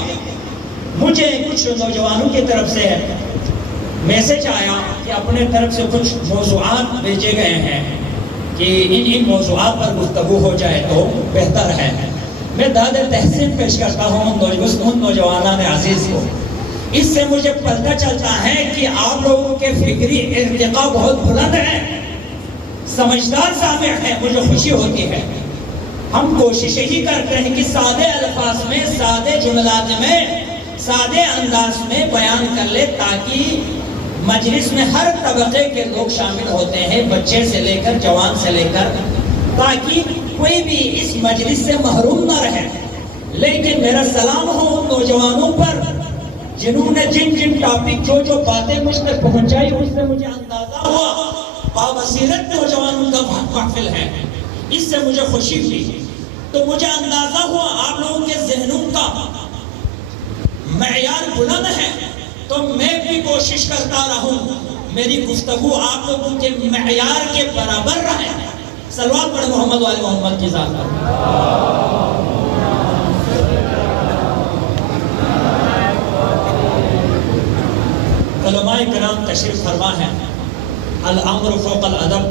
کیا، مجھے کچھ نوجوانوں کی طرف سے میسج آیا کہ اپنے طرف سے کچھ موضوعات بھیجے گئے ہیں کہ ان موضوعات پر گفتگو ہو جائے تو بہتر ہے۔ میں داد تحسین پیش کرتا ہوں ان نوجوانان عزیز کو۔ اس سے مجھے پتہ چلتا ہے کہ آپ لوگوں کے فکری ارتقاء بہت بلند ہے، سمجھدار سامع ہے، مجھے خوشی ہوتی ہے۔ ہم کوشش یہی کرتے ہیں کہ سادے الفاظ میں، سادے جملات میں، سادے انداز میں بیان کر لے تاکہ مجلس میں ہر طبقے کے لوگ شامل ہوتے ہیں، بچے سے لے کر جوان سے لے کر، تاکہ کوئی بھی اس مجلس سے محروم نہ رہے۔ لیکن میرا سلام ہو ان نوجوانوں پر جنہوں نے جن ٹاپک جو باتیں مجھ تک پہنچائی، اس سے مجھے اندازہ ہوا بابصیرت نوجوانوں کا محفل ہے، اس سے مجھے خوشی ہوئی۔ تو مجھے اندازہ ہوا آپ لوگوں کے ذہنوں کا معیار بلند ہے، تو میں بھی کوشش کرتا رہوں میری گفتگو آپ لوگوں کے معیار کے برابر رہے۔ صلوات پڑھ محمد وآل محمد کی ذات پر۔ علماء کرام تشریف فرما ہے، الامر فوق الادب،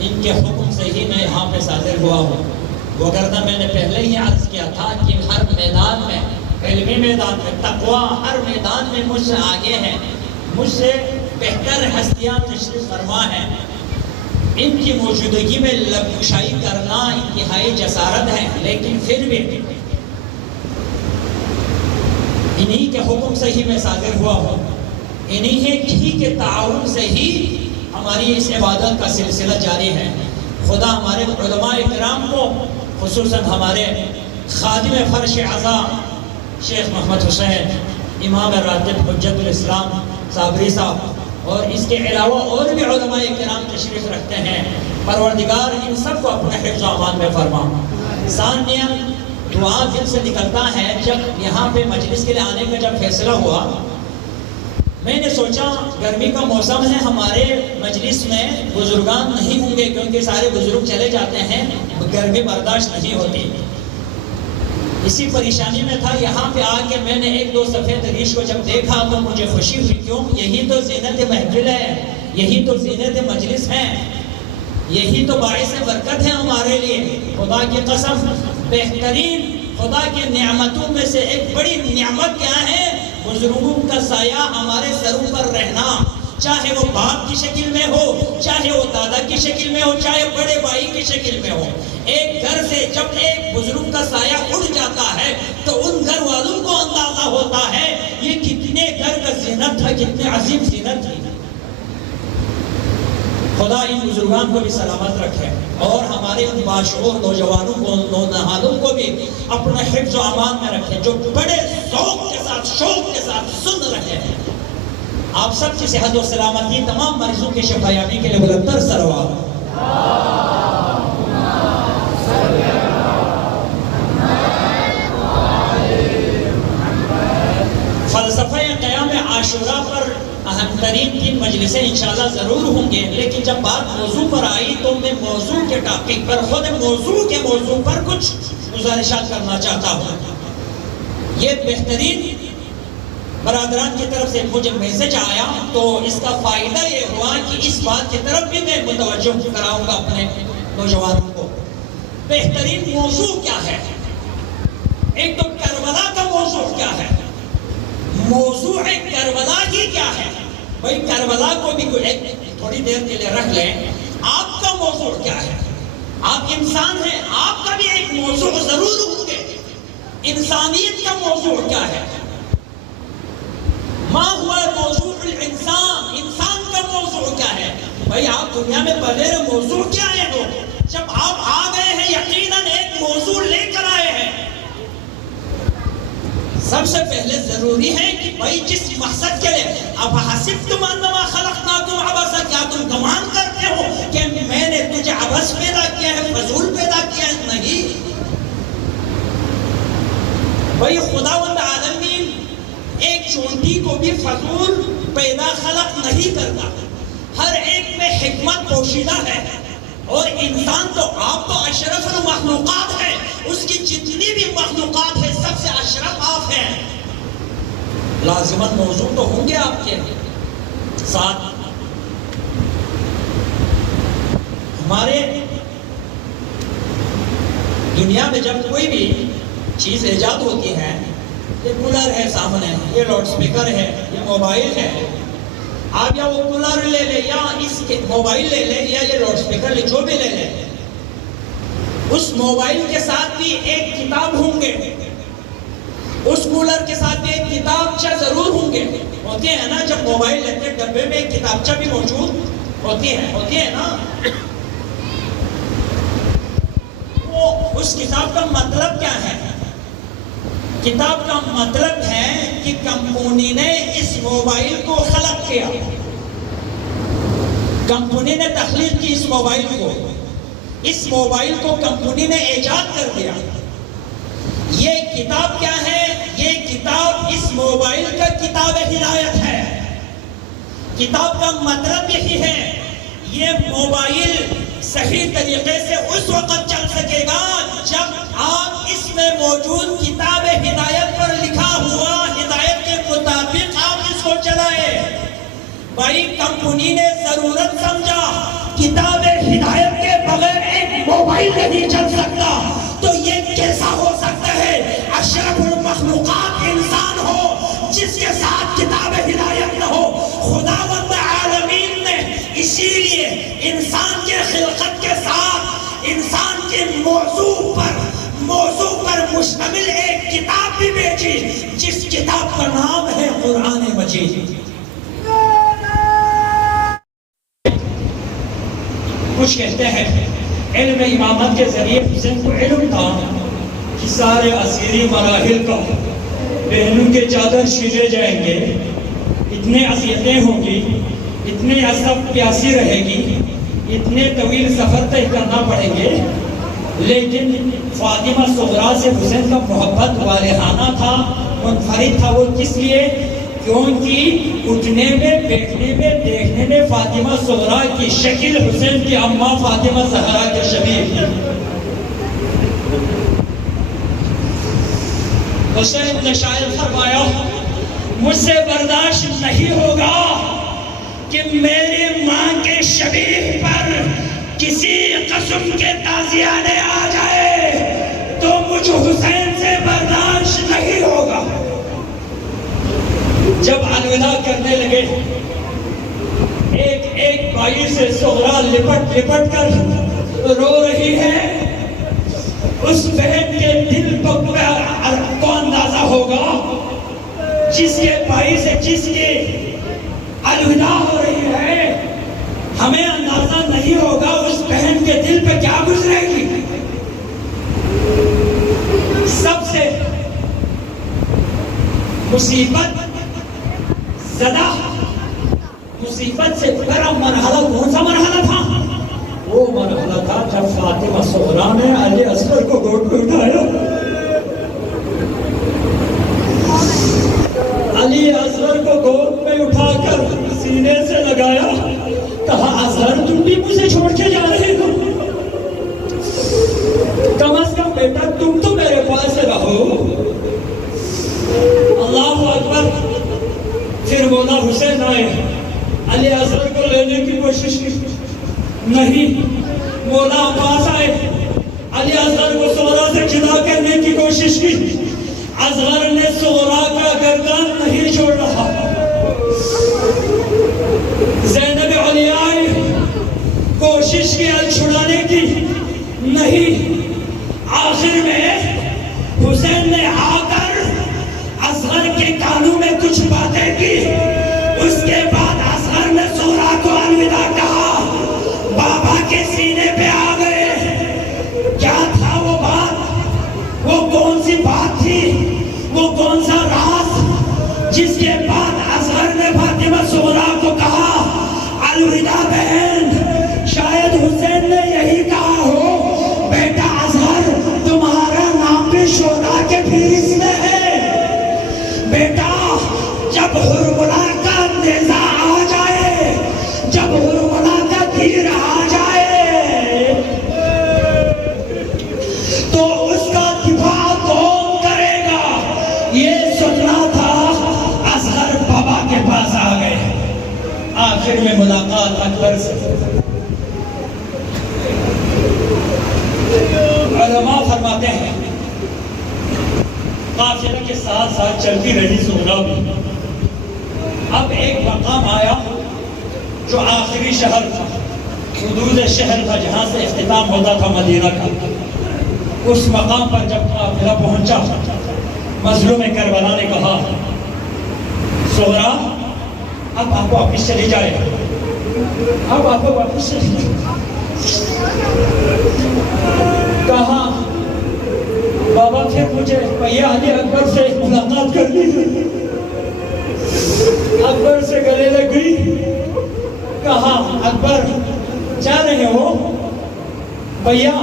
ان کے حکم سے ہی میں یہاں پہ حاضر ہوا ہوں، وگرنہ میں نے پہلے ہی عرض کیا تھا کہ ہر میدان میں، علمی میدان میں، تقویٰ ہر میدان میں مجھ سے آگے ہیں، مجھ سے بہتر ہستیاں تشریف فرما ہے۔ ان کی موجودگی میں لب کشائی کرنا انتہائی جسارت ہے، لیکن پھر بھی انہی کے حکم سے ہی میں حاضر ہوا ہوں، انہی کے تعاون سے ہی ہماری اس عبادت کا سلسلہ جاری ہے۔ خدا ہمارے علماء کرام کو، خصوصاً ہمارے خادم فرش عزا شیخ محمد حسین امام راتب حجت الاسلام صابری صاحب، اور اس کے علاوہ اور بھی علماء کرام تشریف رکھتے ہیں، پروردگار ان سب کو اپنے حفظ و امان میں فرما۔ ثانیاً دعا دل سے نکلتا ہے، جب یہاں پہ مجلس کے لیے آنے کا جب فیصلہ ہوا، میں نے سوچا گرمی کا موسم ہے، ہمارے مجلس میں بزرگان نہیں ہوں گے کیونکہ سارے بزرگ چلے جاتے ہیں، گرمی برداشت نہیں ہوتی، اسی پریشانی میں تھا۔ یہاں پہ آ کے میں نے ایک دو سفید ریش کو جب دیکھا تو مجھے خوشی ہوئی، کیوں؟ یہی تو زینت محفل ہے، یہی تو زینت مجلس ہے، یہی تو باعث برکت ہے ہمارے لیے۔ خدا کی قسم، بہترین خدا کی نعمتوں میں سے ایک بڑی نعمت کیا ہے؟ بزرگوں کا سایہ ہمارے سروں پر رہنا، چاہے وہ باپ کی شکل میں ہو، چاہے وہ دادا کی شکل میں ہو، چاہے بڑے بھائی کی شکل میں ہو۔ ایک گھر سے جب ایک بزرگ کا سایہ اڑ جاتا ہے تو ان گھر والوں کو اندازہ ہوتا ہے یہ کتنے گھر کا زینت تھا، کتنے عظیم زینت تھی۔ خدا ان بزرگان کو بھی سلامت رکھے اور ہمارے ان باشعور نوجوانوں کو، نونہالوں کو بھی اپنے حفظ و امان میں رکھے، جو بڑے ذوق کے ساتھ، شوق کے ساتھ سن رہے ہیں۔ آپ سب کی صحت و سلامتی، تمام مریضوں کی شفایابی کے لیے بلندر صلوات۔ فلسفہ قیام عاشوراء پر اہم ترین 3 مجلسیں انشاءاللہ ضرور ہوں گے، لیکن جب بات موضوع پر آئی تو میں موضوع کے ٹاپک پر، خود موضوع پر کچھ گزارشات کرنا چاہتا ہوں۔ یہ بہترین برادران کی طرف سے مجھے میسج آیا تو اس کا فائدہ یہ ہوا کہ اس بات کی طرف بھی میں متوجہ کراؤں گا اپنے نوجوانوں کو۔ بہترین موضوع کیا ہے؟ ایک تو کربلا کا موضوع کیا ہے؟ موضوع کربلا ہی کیا ہے؟ بھائی کربلا کو بھی تھوڑی دیر کے لیے رکھ لیں، آپ کا موضوع کیا ہے؟ آپ انسان ہیں، آپ کا بھی ایک موضوع ضرور ہوں گے۔ انسانیت کا موضوع کیا ہے؟ ما ہوا موضوع الانسان، انسان کا موضوع کیا ہے؟ بھائی آپ دنیا میں بغیر موضوع کیا ہے؟ ہو جب آپ آ گئے ہیں یقیناً ایک موضوع لے کر آئے ہیں۔ سب سے پہلے ضروری ہے کہ بھائی جس مقصد کے لیے، اب حسبتم انما خلقناکم عبثا، کیا تم گمان کرتے ہو کہ میں نے تجھے عبث پیدا کیا ہے، فضول پیدا کیا ہے؟ نہیں بھائی، خداوند عالمین ایک چونٹی کو بھی فضول پیدا خلق نہیں کرتا، ہر ایک میں حکمت پوشیدہ ہے، اور انسان تو آپ تو اشرف المخلوقات ہے، اس کی جتنی بھی مخلوقات ہے سب سے اشرف آپ ہیں۔ لازماً موضوع تو ہوں گے آپ کے ساتھ. ہمارے دنیا میں جب کوئی بھی چیز ایجاد ہوتی ہے، یہ کولر ہے سامنے، یہ لاؤڈ سپیکر ہے، یہ موبائل ہے، آپ یا وہ کولر لے لیں یا اس کے موبائل لے لیں یا یہ لاؤڈ سپیکر لے، جو بھی لے لیں، اس موبائل کے ساتھ بھی ایک کتاب ہوں گے، اس کولر کے ساتھ بھی ایک کتابچہ ضرور ہوں گے. ہوتے ہیں نا جب موبائل لیتے ہیں ڈبے میں ایک کتابچہ بھی موجود ہوتی ہے نا. وہ اس کتاب کا مطلب کیا ہے؟ کتاب کا مطلب ہے کہ کمپنی نے اس موبائل کو خلق کیا، کمپنی نے تخلیق کی اس موبائل کو، اس موبائل کو کمپنی نے ایجاد کر دیا. یہ کتاب کیا ہے؟ یہ کتاب اس موبائل کا کتاب ہدایت ہے. کتاب کا مطلب یہی ہے، یہ موبائل صحیح طریقے سے اس وقت چل سکے گا جب آپ اس میں موجود کتاب ہدایت پر لکھا ہوا ہدایت کے مطابق آپ اس کو چلائیں. بھائی کمپنی نے ضرورت سمجھا کتاب ہدایت کے بغیر ایک موبائل نہیں چل سکتا، تو یہ کیسا ہو سکتا ہے؟ اشرف المخلوقات انسان ہو جس کے ساتھ کتاب ہدایت نہ ہو. خداوند عالمین نے اسی لیے انسان کے خلقت کے ساتھ انسان کے موضوع پر مشتمل ایک کتاب بھی بھیجی، جس کتاب کا نام ہے قرآن مجید. کچھ کہتے ہیں علم امامت کے ذریعے حسین کو علم تھا کہ سارے عسیری مراحل کا بہنوں کے چادر چھیلے جائیں گے، اتنے اذیتیں ہوں گی، اتنے عذاب پیاسی رہے گی، اتنے طویل سفر طے کرنا پڑیں گے. لیکن فاطمہ صغریٰ سے حسین کا محبت والہانہ تھا، منفرد تھا. وہ کس لیے؟ کیونکہ اٹھنے میں، بیٹھنے میں، دیکھنے میں فاطمہ صغریٰ کی شکل حسین کی اماں فاطمہ زہرا کے شبیہ تھی. حسین نے شاید فرمایا مجھ سے برداشت نہیں ہوگا کہ میری ماں کے شبیہ پر کسی قسم کے تازیانے آ جائے تو مجھ حسین سے برداشت نہیں ہوگا. جب الوداع کرنے لگے ایک ایک بھائی سے صغریٰ لپٹ لپٹ کر رو رہی ہے. اس بہن کے دل کو اندازہ ہوگا جس کے بھائی سے جس کی الوداع ہو رہی ہے، ہمیں اندازہ نہیں ہوگا اس بہن کے دل پہ کیا گزرے گی. سب سے مصیبت زدہ، مصیبت سے بڑا مرحلہ کون سا مرحلہ تھا؟ وہ مرحلہ تھا جب فاطمہ صغریٰ نے علی اصغر کو گود میں اٹھایا. علی اصغر کو گود میں اٹھا کر سینے سے لگایا، کہا اصغر تم بھی مجھے چھوڑ کے جا رہے ہو، کم از کم بیٹا تم تو میرے پاس رہو. اللہ اکبر. پھر بولا حسین آئے، علی اصغر کو لینے کی کوشش کی، نہیں. مولا عباس آئے، علی اصغر کو صغریٰ سے جدا کرنے کی کوشش کی، اصغر نے صغریٰ کا گردن نہیں چھوڑ رہا. زینب علیہ آئی، کوشش کی چھڑانے کی، نہیں. آخر میں حسین نے آ کر اصغر کے کانوں میں کچھ باتیں کی. اس کے بعد اصغر نے صغریٰ کو الوداع کہا، بابا کے سینے پہ آ گئے. کیا تھا وہ بات؟ وہ کون سی بات تھی؟ وہ کون سا راز جس کے بعد اصغر نے فاطمہ صغریٰ کو کہا الوداع بہن؟ شاید حسین نے یہی کہا ہو، بیٹا اصغر تمہارا نام بھی شہداء کے فہرست میں ہے. بیٹا جب حرملہ کا نیزہ آ جائے، جب حرملہ کا تیر آ جائے تو اس کا دفاع کون کرے گا؟ یہ سننا تھا آخر میں ملاقات اکبر سے. علماء فرماتے ہیں قافلے کے ساتھ ساتھ چلتی رہی سغرا بھی. اب ایک مقام آیا جو آخری شہر تھا، حدود شہر تھا جہاں سے اختتام ہوتا تھا مدینہ کا. اس مقام پر جب قافلہ پہنچا، مظلوم کربلا نے کہا سغرا اب آپ واپس چلی جائے، اب آپ واپس چلی جائے. کہا بابا پھر مجھے بھیا علی اکبر سے ملاقات کرنی ہے. اکبر سے گلے لگ گئی. کہا اکبر جا رہے ہو؟ بھیا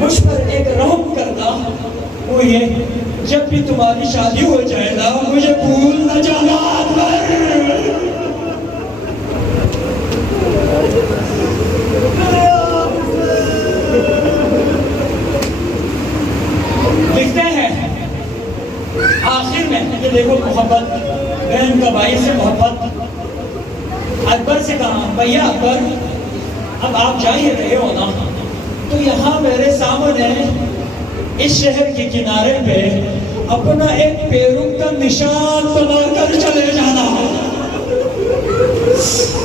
مجھ پر ایک رحم کرنا، وہ یہ جب بھی تمہاری شادی ہو جائے نا مجھے بھول نہ جانا اکبر. لکھتے ہیں آخر میں کہ دیکھو محبت، بہن کا بھائی سے محبت. اکبر سے کہا بھیا اکبر اب آپ جا ہی رہے ہو نا تو یہاں میرے سامنے اس شہر کے کنارے پہ اپنا ایک پیروں کا نشان بنا کر چلے جانا.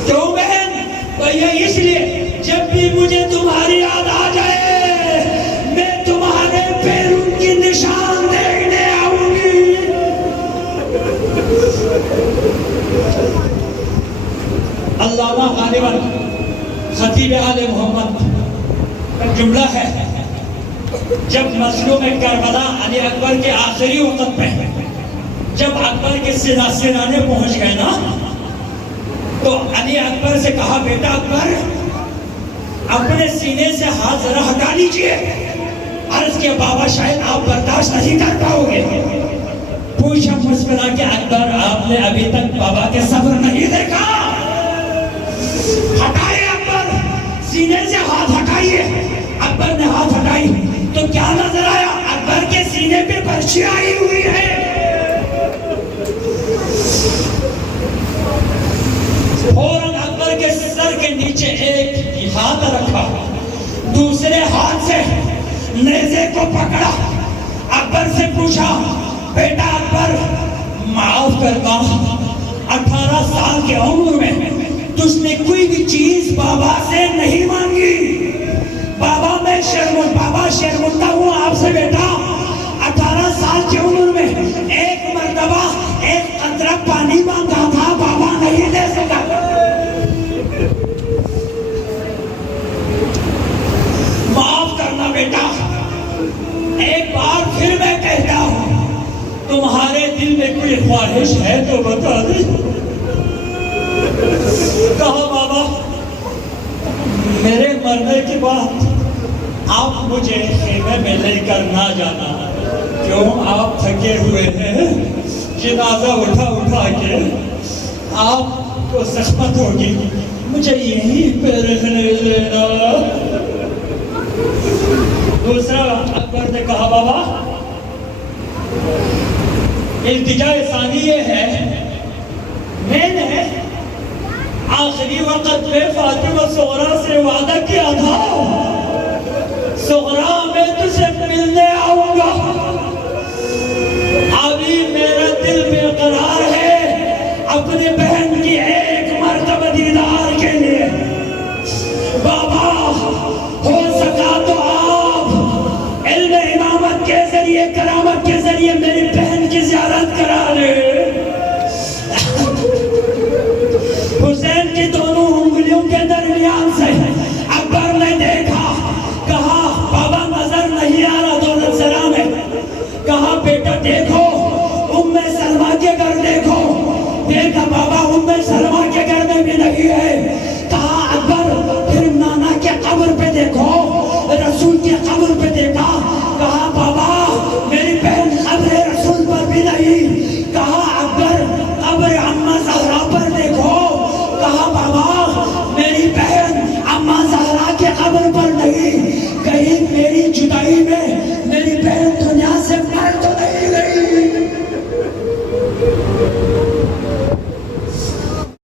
کیوں بہن؟ بھیا اس لیے جب بھی مجھے تمہاری یاد آ جائے میں تمہارے پیروں کی نشان دیکھنے آؤں گی. علامہ غالباً خطیب آل محمد کا جملہ ہے، جب مظلوم کربلا علی اکبر کے آخری وقت پہ جب اکبر کے سرانے پہنچ گئے نا تو علی اکبر سے کہا بیٹا اکبر اپنے سینے سے ہاتھ ذرا ہٹا لیجئے. عرض کیا بابا شاید آپ برداشت نہیں کر پاؤ گے. پوچھا مسکرا کہ اکبر آپ نے ابھی تک بابا کے صبر نہیں دیکھا. ہٹائیے اکبر، سینے سے ہاتھ ہٹائیے. اکبر نے ہاتھ ہٹائی تو کیا نظر آیا؟ اکبر کے سینے پہ برچی آئی ہوئی ہے. فوراً اکبر کے سر کے نیچے ایک ہاتھ رکھا، دوسرے ہاتھ سے نیزے کو پکڑا. اکبر سے پوچھا بیٹا اکبر معاف کرنا، 18 سال کے عمر میں تجھ نے کوئی بھی چیز بابا سے نہیں مانگی. بابا میں شرمندہ ہوں آپ سے بیٹا. 18 سال کی عمر میں ایک مرتبہ ایک قطرہ پانی مانگا تھا، بابا نہیں دے سکا. معاف کرنا بیٹا. ایک بار پھر میں کہتا ہوں تمہارے دل میں کوئی خواہش ہے تو بتا دیں. کہا بابا میرے مرنے کے بعد آپ مجھے خیمے میں لے کر نہ جانا. کیوں؟ آپ تھکے ہوئے ہیں، جنازہ اٹھا کے آپ کو زحمت ہوگی، مجھے یہیں پہ رہنے دینا. دوسرا اکبر نے کہا بابا التجا ثانی یہ ہے میں نے آخری وقت میں فاطمہ صغرا سے وعدہ کیا تھا صغرا میں تجھے ملنے آؤں گا. ابھی میرا دل بے قرار ہے اپنی بہن کی ایک مرتبہ دیدار کے لیے. بابا ہو سکا تو آپ علم امامت کے ذریعے، کرامت کے ذریعے میری بہن کی زیارت کرا لیں. حسین کی دونوں انگلیوں کے درمیان سے اکبر نے دیکھا. کہا بابا نظر نہیں آ رہا دولت سرا میں. کہا بیٹا دیکھو ام سلمہ کے گھر دیکھو. دیکھا بابا ام سلمہ کے گھر میں بھی نہیں ہے. کہا اکبر پھر نانا کے قبر پہ دیکھو، رسول کے قبر پہ دیکھا. کہا بابا میری بہن قبر رسول پر بھی نہیں. کہا اکبر قبر اماں زہرا پر دیکھو. کہا بابا میری بہن اماں زہرا کے قبر پر نہیں. کہیں میری جدائی میں میری بہن دنیا سے مر تو نہیں گئی.